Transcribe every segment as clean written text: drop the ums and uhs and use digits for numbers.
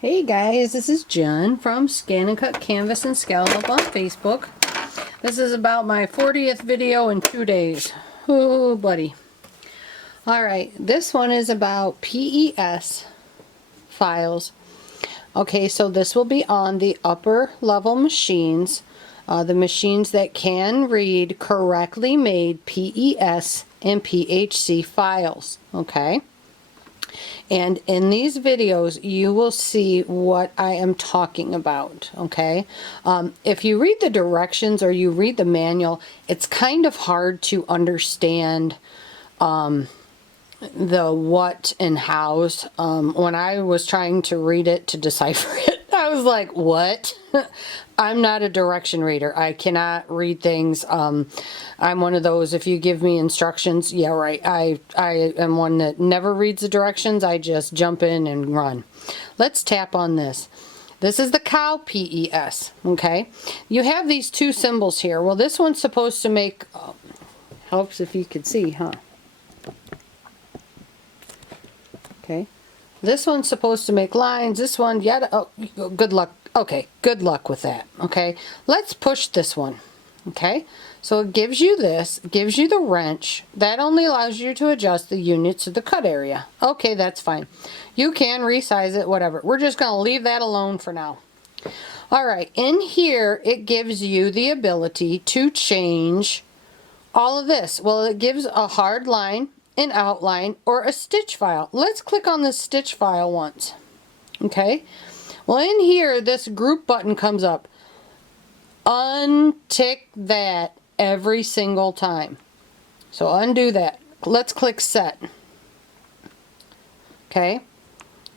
Hey guys, this is Jen from ScanNCut Canvas and Scallop on Facebook. This is about my 40th video in 2 days. Oh buddy. Alright, this one is about PES files. Okay, so this will be on the upper level machines. The machines that can read correctly made PES and PHC files. Okay. And in these videos, you will see what I am talking about, okay? If you read the directions or you read the manual, it's kind of hard to understand the what and hows. When I was trying to read it to decipher it, I was like, what? I'm not a direction reader. I cannot read things. I'm one of those, if you give me instructions, yeah, right. I am one that never reads the directions. I just jump in and run. Let's tap on this. This is the cow PES, okay? You have these two symbols here. Well, this one's supposed to make, helps if you could see, huh? Okay. This one's supposed to make lines. This one, yeah, oh, good luck. Okay, good luck with that. Okay, let's push this one. Okay, so it gives you this, gives you the wrench. That only allows you to adjust the units of the cut area. Okay, that's fine. You can resize it, whatever. We're just going to leave that alone for now. All right, in here, it gives you the ability to change all of this. Well, it gives a hard line, an outline, or a stitch file. Let's click on the stitch file once. Okay. Well, in here, this group button comes up. Untick that every single time. So undo that. Let's click set. Okay.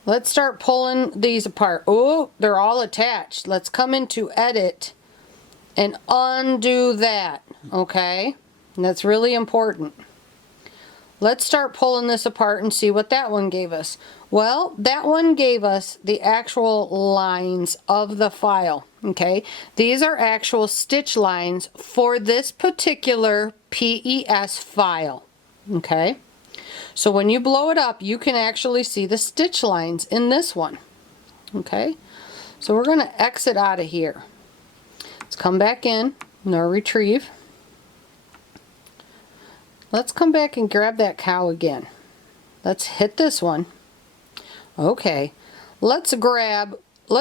Let's start pulling these apart. Oh, they're all attached. Let's come into edit and undo that. Okay. And that's really important. Let's start pulling this apart and see what that one gave us. Well, that one gave us the actual lines of the file, okay? These are actual stitch lines for this particular PES file, okay? So when you blow it up, you can actually see the stitch lines in this one, okay? So we're going to exit out of here. Let's come back in, no retrieve. Let's come back and grab that cow again. Let's hit this one. Okay, let's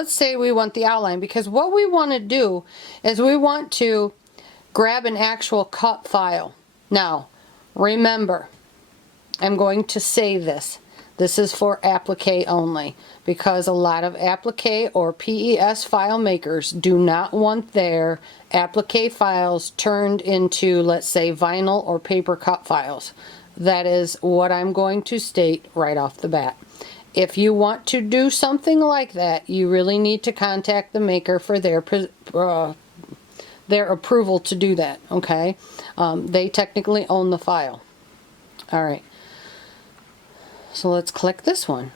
say we want the outline, because what we want to do is we want to grab an actual cut file. Now, remember, I'm going to say this. This is for applique only, because a lot of applique or PES file makers do not want their applique files turned into, let's say, vinyl or paper cut files. That is what I'm going to state right off the bat. If you want to do something like that, you really need to contact the maker for their approval to do that, okay? They technically own the file. All right. So let's click this one.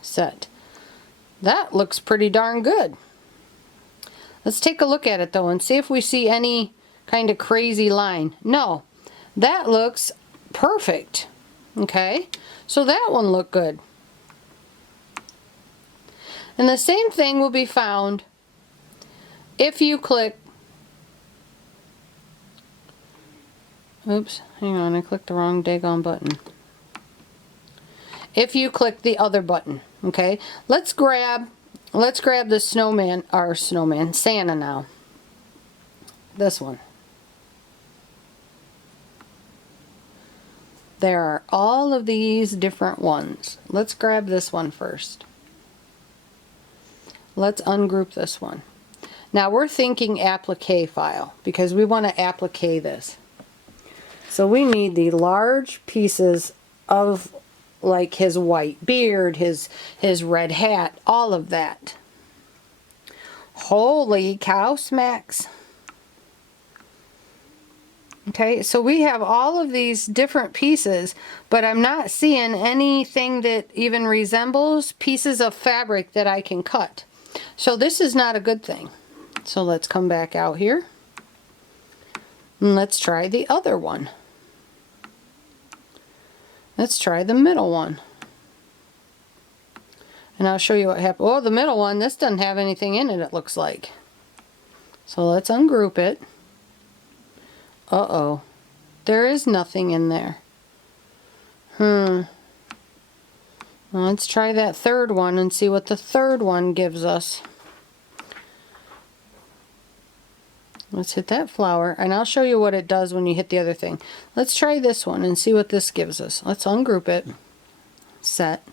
Set. That looks pretty darn good. Let's take a look at it though and see if we see any kind of crazy line. No, that looks perfect. Okay, so that one looked good. And the same thing will be found if you click, oops, hang on, I clicked the wrong daggone button. If you click the other button, okay, let's grab the snowman, Santa now. This one. There are all of these different ones. Let's grab this one first. Let's ungroup this one. Now we're thinking applique file, because we want to applique this. So we need the large pieces of, like, his white beard, his red hat, all of that. Holy cow smacks. Okay, so we have all of these different pieces, but I'm not seeing anything that even resembles pieces of fabric that I can cut. So this is not a good thing. So let's come back out here. And let's try the other one. Let's try the middle one. And I'll show you what happened. Oh, the middle one, this doesn't have anything in it, it looks like. So let's ungroup it. Uh-oh. There is nothing in there. Well, let's try that third one and see what the third one gives us. Let's hit that flower, and I'll show you what it does when you hit the other thing. Let's try this one and see what this gives us. Let's ungroup it. Set.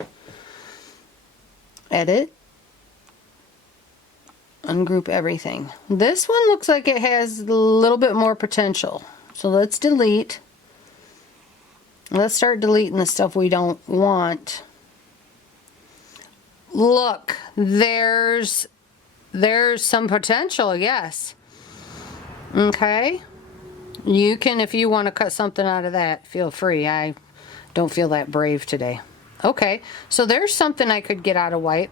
Edit. Ungroup everything. This one looks like it has a little bit more potential. So let's delete. Let's start deleting the stuff we don't want. Look, there's some potential, yes. Okay. You can, if you want to cut something out of that, feel free. I don't feel that brave today. Okay, so there's something I could get out of white.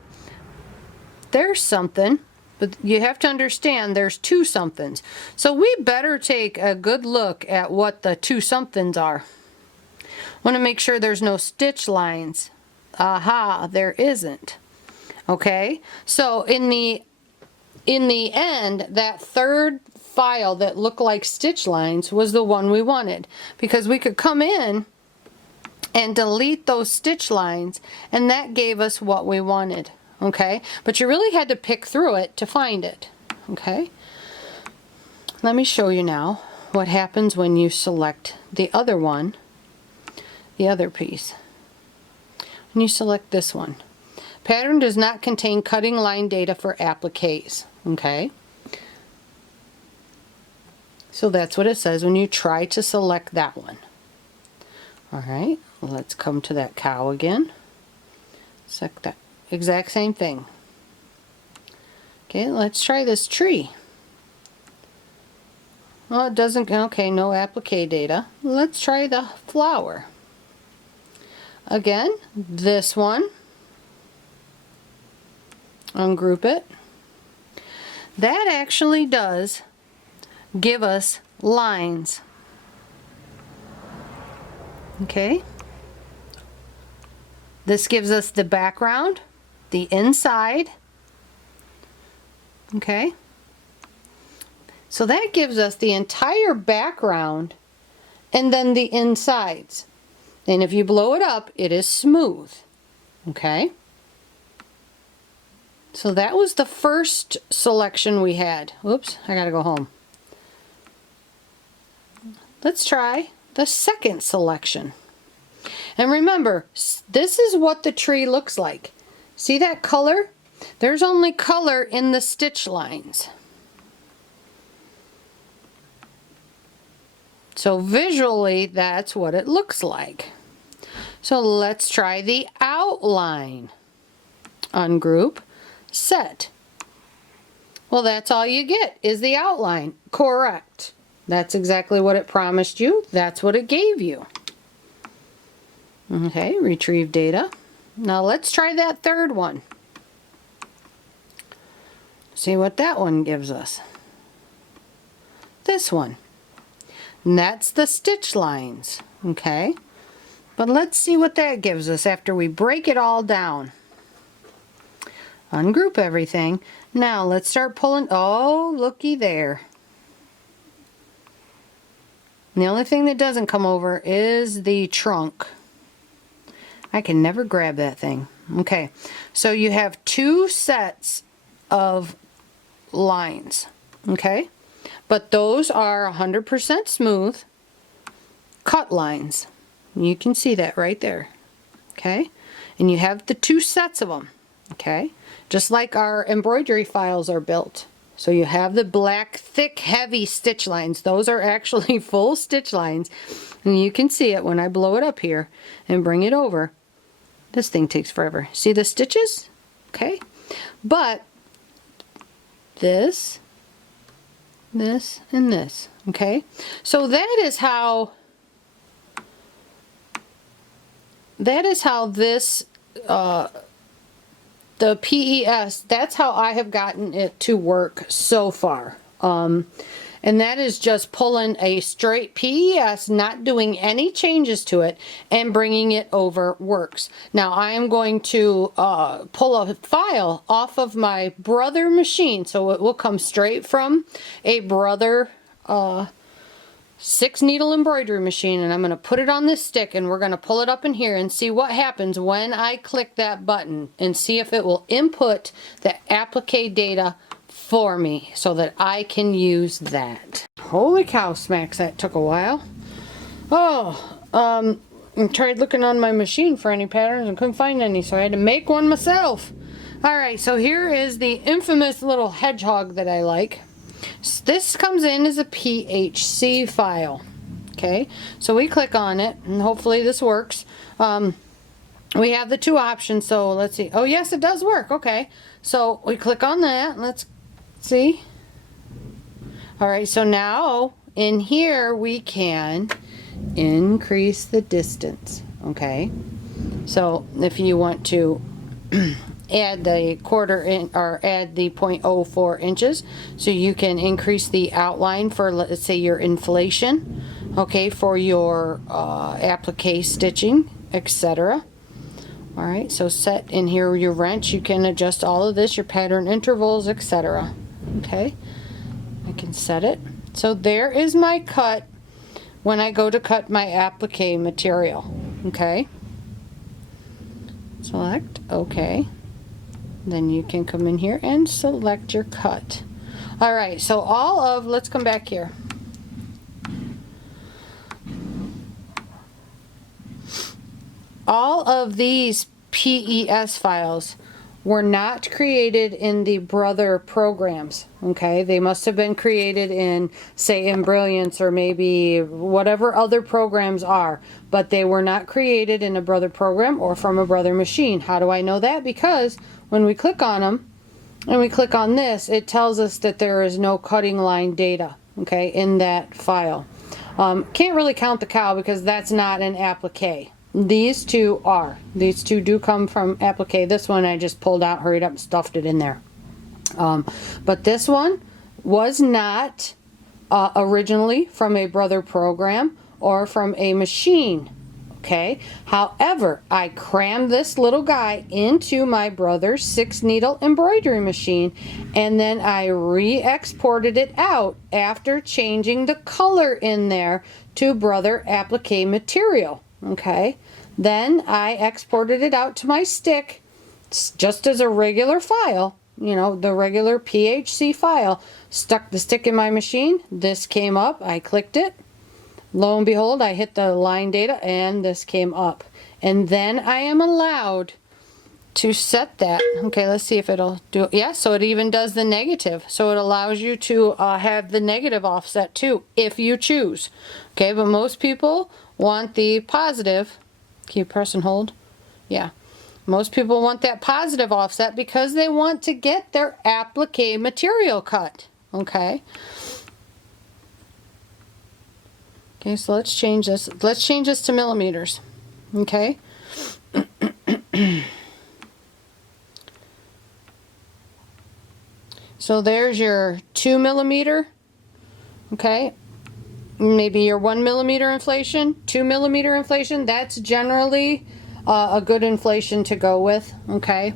There's something, but you have to understand there's two somethings. So we better take a good look at what the two somethings are. Want to make sure there's no stitch lines. Aha, there isn't. Okay, so in the end, that third file that looked like stitch lines was the one we wanted, because we could come in and delete those stitch lines, and that gave us what we wanted. Okay, but you really had to pick through it to find it. Okay, let me show you now what happens when you select the other one, the other piece. When you select this one, pattern does not contain cutting line data for appliques. Okay, so that's what it says when you try to select that one. Alright, let's come to that cow again. Select that exact same thing. Okay, let's try this tree. Well, it doesn't, okay, no applique data. Let's try the flower. Again, this one. Ungroup it. That actually does give us lines. Okay. This gives us the background, the inside. Okay. So that gives us the entire background and then the insides. And if you blow it up, it is smooth. Okay. So that was the first selection we had. Oops, I gotta go home. Let's try the second selection. And remember, this is what the tree looks like. See that color? There's only color in the stitch lines. So visually, that's what it looks like. So let's try the outline. Ungroup, set. Well, that's all you get is the outline. Correct. That's exactly what it promised you. That's what it gave you. Okay, retrieve data. Now let's try that third one. See what that one gives us. This one. And that's the stitch lines. Okay. But let's see what that gives us after we break it all down. Ungroup everything. Now let's start pulling. Oh, looky there. And the only thing that doesn't come over is the trunk. I can never grab that thing. Okay, so you have two sets of lines. Okay, but those are 100% smooth cut lines. You can see that right there. Okay, and you have the two sets of them. Okay, just like our embroidery files are built. So you have the black, thick, heavy stitch lines. Those are actually full stitch lines. And you can see it when I blow it up here and bring it over. This thing takes forever. See the stitches? Okay. But this, this, and this. Okay. So that is how this the PES, that's how I have gotten it to work so far. And And that is just pulling a straight PES, not doing any changes to it, and bringing it over Works. Now I am going to pull a file off of my Brother machine, so it will come straight from a Brother 6-needle embroidery machine, and I'm going to put it on this stick, and we're going to pull it up in here and see what happens when I click that button, and see if it will input the applique data for me so that I can use that. Holy cow smacks, that took a while. Oh, I tried looking on my machine for any patterns and couldn't find any, so I had to make one myself. Alright, so here is the infamous little hedgehog that I like. This comes in as a PHC file. Okay, so we click on it, and hopefully this works. We have the two options, so let's see. Oh yes, it does work. Okay, so we click on that. Let's see. Alright, so now in here we can increase the distance. Okay, so if you want to add the quarter in, or add the 0.04 inches, so you can increase the outline for, let's say, your inflation, okay, for your applique stitching, etc. All right, so set in here your wrench. You can adjust all of this, your pattern intervals, etc. Okay, I can set it. So there is my cut when I go to cut my applique material. Okay, select OK. Then you can come in here and select your cut. All right, so all of, let's come back here. All of these PES files were not created in the Brother programs, okay? They must have been created in, say, Embrilliance or maybe whatever other programs are, but they were not created in a Brother program or from a Brother machine. How do I know that? Because when we click on them and we click on this, it tells us that there is no cutting line data, okay, in that file. Can't really count the cow because that's not an applique. These two are. These two do come from applique. This one I just pulled out, hurried up, and stuffed it in there. But this one was not originally from a Brother program or from a machine. Okay. However, I crammed this little guy into my Brother 6-needle embroidery machine, and then I re-exported it out after changing the color in there to Brother applique material. Okay, then I exported it out to my stick just as a regular file, you know, the regular PHC file. Stuck the stick in my machine. This came up. I clicked it. Lo and behold, I hit the line data and this came up. And then I am allowed to set that. Okay, let's see if it'll do it. Yeah, so it even does the negative. So it allows you to have the negative offset too, if you choose. Okay, but most people want the positive. Can you press and hold? Yeah. Most people want that positive offset because they want to get their applique material cut. Okay. Okay, so let's change this. Let's change this to millimeters. Okay. So there's your 2 millimeter. Okay. Maybe your 1 millimeter inflation, 2 millimeter inflation. That's generally a good inflation to go with. Okay.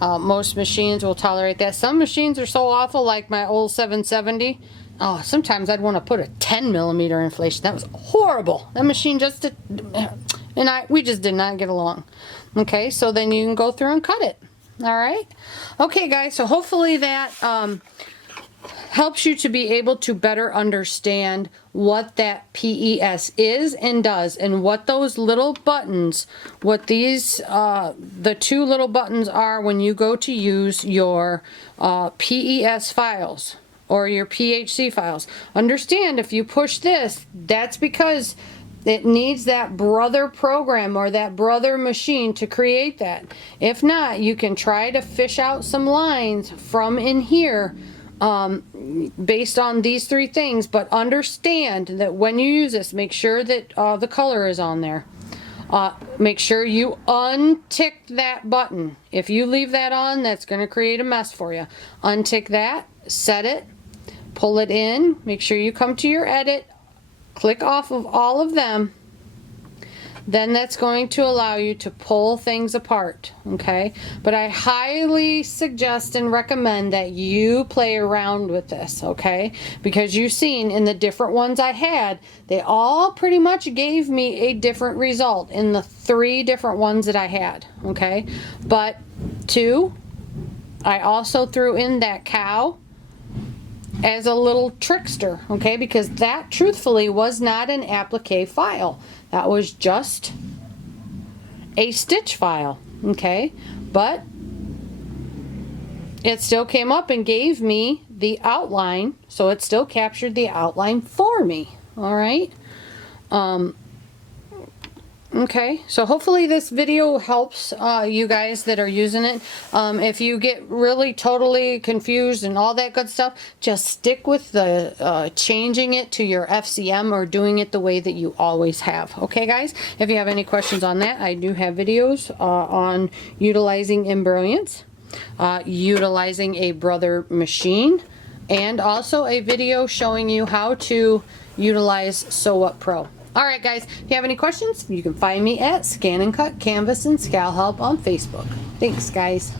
Most machines will tolerate that. Some machines are so awful, like my old 770. Oh, sometimes I'd want to put a 10 millimeter inflation. That was horrible. That machine just did, and we just did not get along. Okay, so then you can go through and cut it. All right. Okay, guys. So hopefully that helps you to be able to better understand what that PES is and does, and what those little buttons, what these, the two little buttons are when you go to use your PES files or your PHC files. Understand, if you push this, that's because it needs that Brother program or that Brother machine to create that. If not, you can try to fish out some lines from in here based on these three things, but understand that when you use this, make sure that the color is on there. Make sure you untick that button. If you leave that on, that's going to create a mess for you. Untick that, set it, pull it in. Make sure you come to your edit, click off of all of them. Then that's going to allow you to pull things apart, okay? But I highly suggest and recommend that you play around with this, okay? Because you've seen in the different ones I had, they all pretty much gave me a different result in the 3 different ones that I had, okay? But 2, I also threw in that cow as a little trickster, okay? Because that truthfully was not an applique file. That was just a stitch file, okay? But it still came up and gave me the outline, so it still captured the outline for me, all right? Okay, so hopefully this video helps you guys that are using it. If you get really totally confused and all that good stuff, just stick with the changing it to your FCM or doing it the way that you always have. Okay, guys? If you have any questions on that, I do have videos on utilizing Embrilliance, utilizing a Brother machine, and also a video showing you how to utilize Sew Up Pro. Alright guys, if you have any questions, you can find me at ScanNCut Canvas and Scal Help on Facebook. Thanks guys.